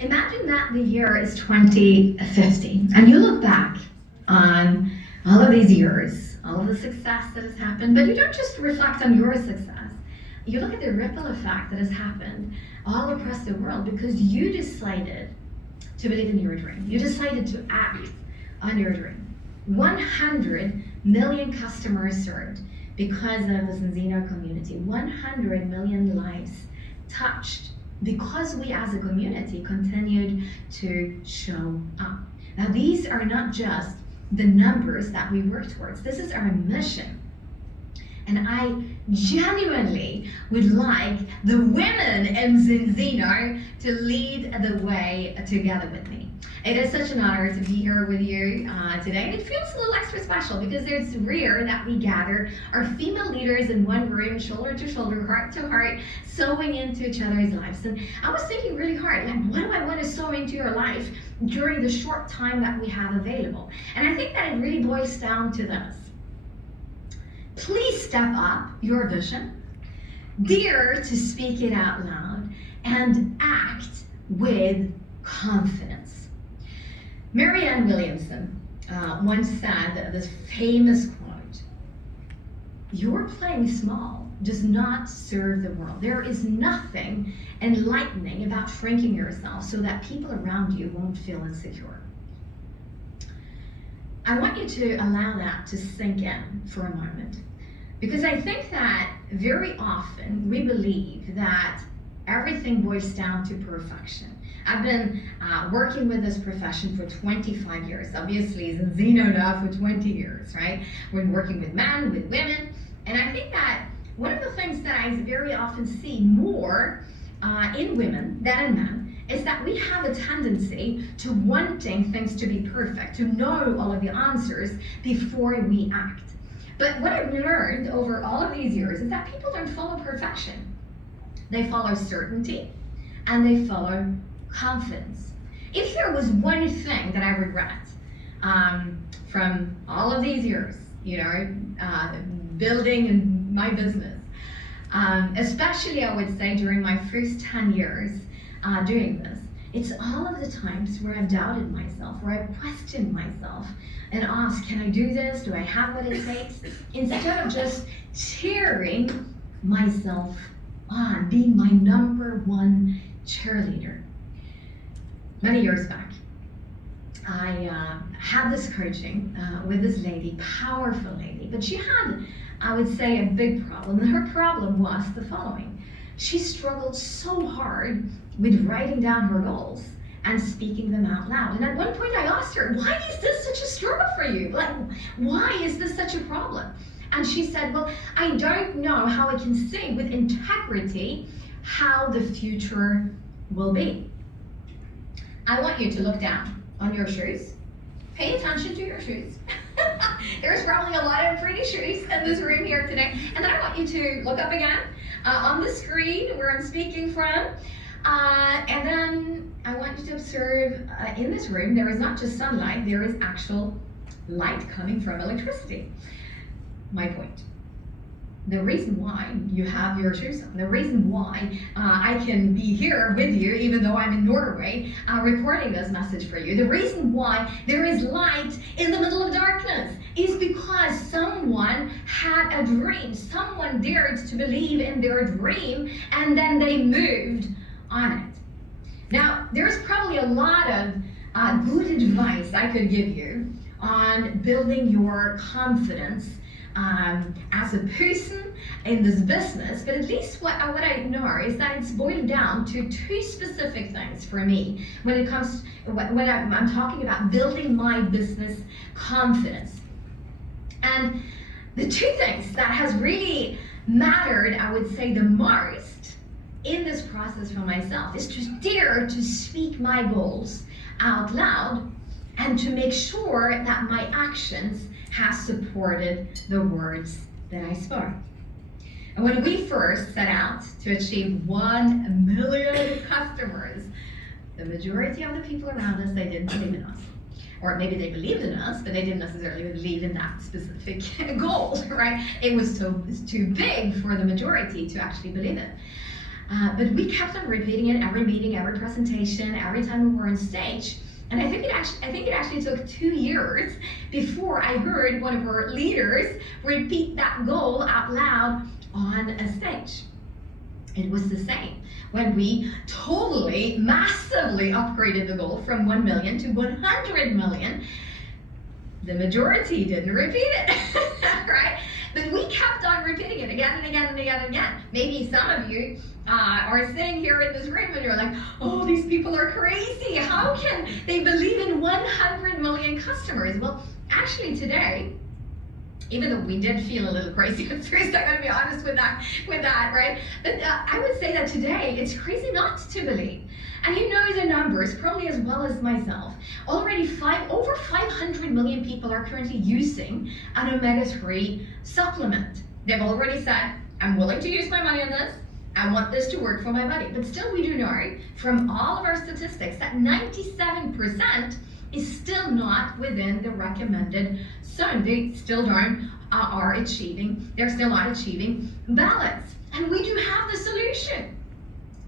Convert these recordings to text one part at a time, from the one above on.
Imagine that the year is 2050 and you look back on all of these years, all of the success that has happened, but you don't just reflect on your success. You look at the ripple effect that has happened all across the world because you decided to believe in your dream. You decided to act on your dream. 100 million customers served because of the Zinzino community. 100 million lives touched because we as a community continued to show up. Now, these are not just the numbers that we work towards. This is our mission. And I genuinely would like the women in Zinzino to lead the way together with me. It is such an honor to be here with you today, and it feels a little extra special because it's rare that we gather our female leaders in one room, shoulder to shoulder, heart to heart, sewing into each other's lives. And I was thinking really hard, like, what do I want to sew into your life during the short time that we have available? And I think that it really boils down to this. Please step up your vision, dare to speak it out loud, and act with confidence. Marianne Williamson once said this famous quote, "Your playing small does not serve the world. There is nothing enlightening about shrinking yourself so that people around you won't feel insecure." I want you to allow that to sink in for a moment, because I think that very often we believe that everything boils down to perfection. I've been working with this profession for 25 years. Obviously, Zinzino now for 20 years, right? We're working with men, with women, and I think that one of the things that I very often see more in women than in men is that we have a tendency to wanting things to be perfect, to know all of the answers before we act. But what I've learned over all of these years is that people don't follow perfection. They follow certainty and they follow confidence. If there was one thing that I regret from all of these years, building in my business, especially I would say during my first 10 years doing this, it's all of the times where I've doubted myself, where I've questioned myself and asked, can I do this? Do I have what it takes? Instead of just cheering myself on, being my number one cheerleader. Many years back, I had this coaching with this lady, powerful lady, but she had, I would say, a big problem. And her problem was the following. She struggled so hard with writing down her goals and speaking them out loud. And at one point I asked her, why is this such a struggle for you? Like, why is this such a problem? And she said, well, I don't know how I can say with integrity how the future will be. I want you to look down on your shoes. Pay attention to your shoes. There's probably a lot of pretty shoes in this room here today. And then I want you to look up again on the screen where I'm speaking from. And then I want you to observe in this room, there is not just sunlight, there is actual light coming from electricity. My point. The reason why you have your shoes on, the reason why I can be here with you, even though I'm in Norway, recording this message for you, the reason why there is light in the middle of darkness is because someone had a dream. Someone dared to believe in their dream, and then they moved on it. Now, there's probably a lot of good advice I could give you on building your confidence as a person in this business, but at least what I know is that it's boiled down to two specific things for me when it comes to, when I'm talking about building my business confidence. And the two things that has really mattered, I would say, the most in this process for myself is to dare to speak my goals out loud and to make sure that my actions has supported the words that I spoke. And when we first set out to achieve 1 million customers, the majority of the people around us, they didn't believe in us. Or maybe they believed in us, but they didn't necessarily believe in that specific goal, right? It was too big for the majority to actually believe it. But we kept on repeating it every meeting, every presentation, every time we were on stage. And I think it actually took 2 years before I heard one of our leaders repeat that goal out loud on a stage. It was the same when we totally, massively upgraded the goal from 1 million to 100 million. The majority didn't repeat it, right? But we kept on repeating it again and again and again and again. Maybe some of you are sitting here in this room and you're like, oh, these people are crazy. How can they believe in 100 million customers? Well, actually today, even though we did feel a little crazy at first, I'm going to be honest with that, right? But I would say that today it's crazy not to believe. And you know the numbers probably as well as myself. Already over 500 million people are currently using an omega-3 supplement. They've already said, I'm willing to use my money on this. I want this to work for my body. But still we do know from all of our statistics that 97% is still not within the recommended zone. They still they're still not achieving balance. And we do have the solution.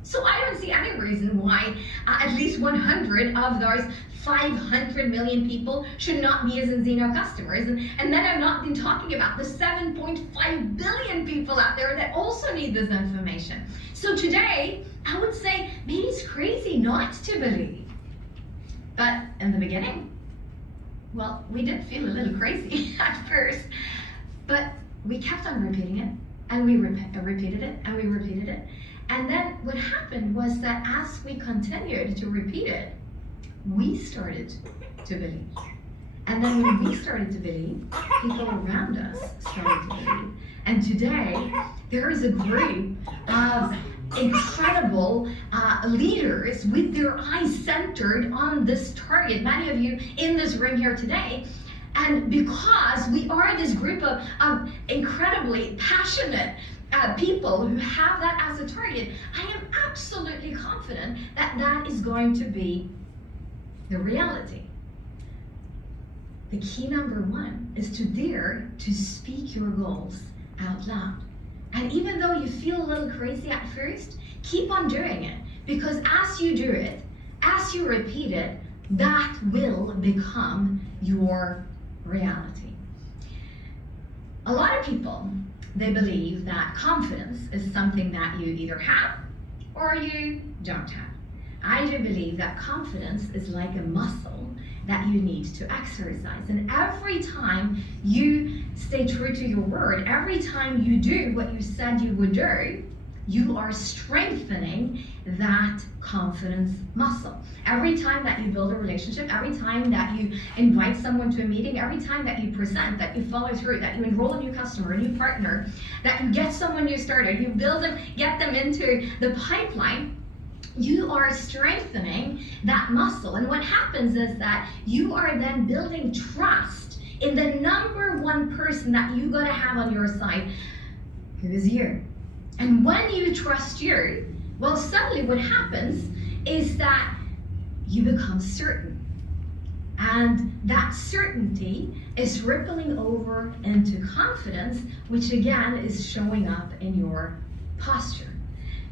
So I don't see any reason why at least 100 of those 500 million people should not be Zinzino customers. And then I've not been talking about the 7.5 billion people out there that also need this information. So today, I would say maybe it's crazy not to believe. But in the beginning, well, we did feel a little crazy at first, but we kept on repeating it, and we repeated it, and we repeated it. And then what happened was that as we continued to repeat it, we started to believe. And then when we started to believe, people around us started to believe. And today, there is a group of incredible leaders with their eyes centered on this target. Many of you in this room here today. And because we are this group of incredibly passionate people who have that as a target, I am absolutely confident that that is going to be the reality. The key number one is to dare to speak your goals out loud. And even though you feel a little crazy at first, keep on doing it, because as you do it, as you repeat it, that will become your reality. A lot of people, they believe that confidence is something that you either have or you don't have. I do believe that confidence is like a muscle that you need to exercise. And every time you stay true to your word, every time you do what you said you would do, you are strengthening that confidence muscle. Every time that you build a relationship, every time that you invite someone to a meeting, every time that you present, that you follow through, that you enroll a new customer, a new partner, that you get someone new started, you build them, get them into the pipeline, you are strengthening that muscle. And what happens is that you are then building trust in the number one person that you gotta have on your side, who is you. And when you trust you, well, suddenly what happens is that you become certain. And that certainty is rippling over into confidence, which again is showing up in your posture.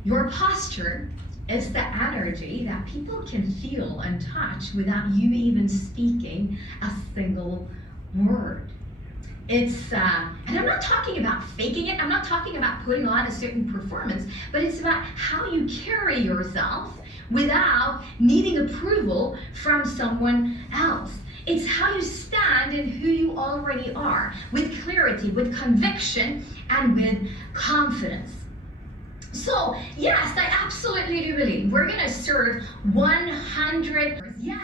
Your posture is the energy that people can feel and touch without you even speaking a single word. It's, and I'm not talking about faking it, I'm not talking about putting on a certain performance, but it's about how you carry yourself without needing approval from someone else. It's how you stand in who you already are, with clarity, with conviction, and with confidence. So, yes, I absolutely do believe we're gonna serve 100, yes,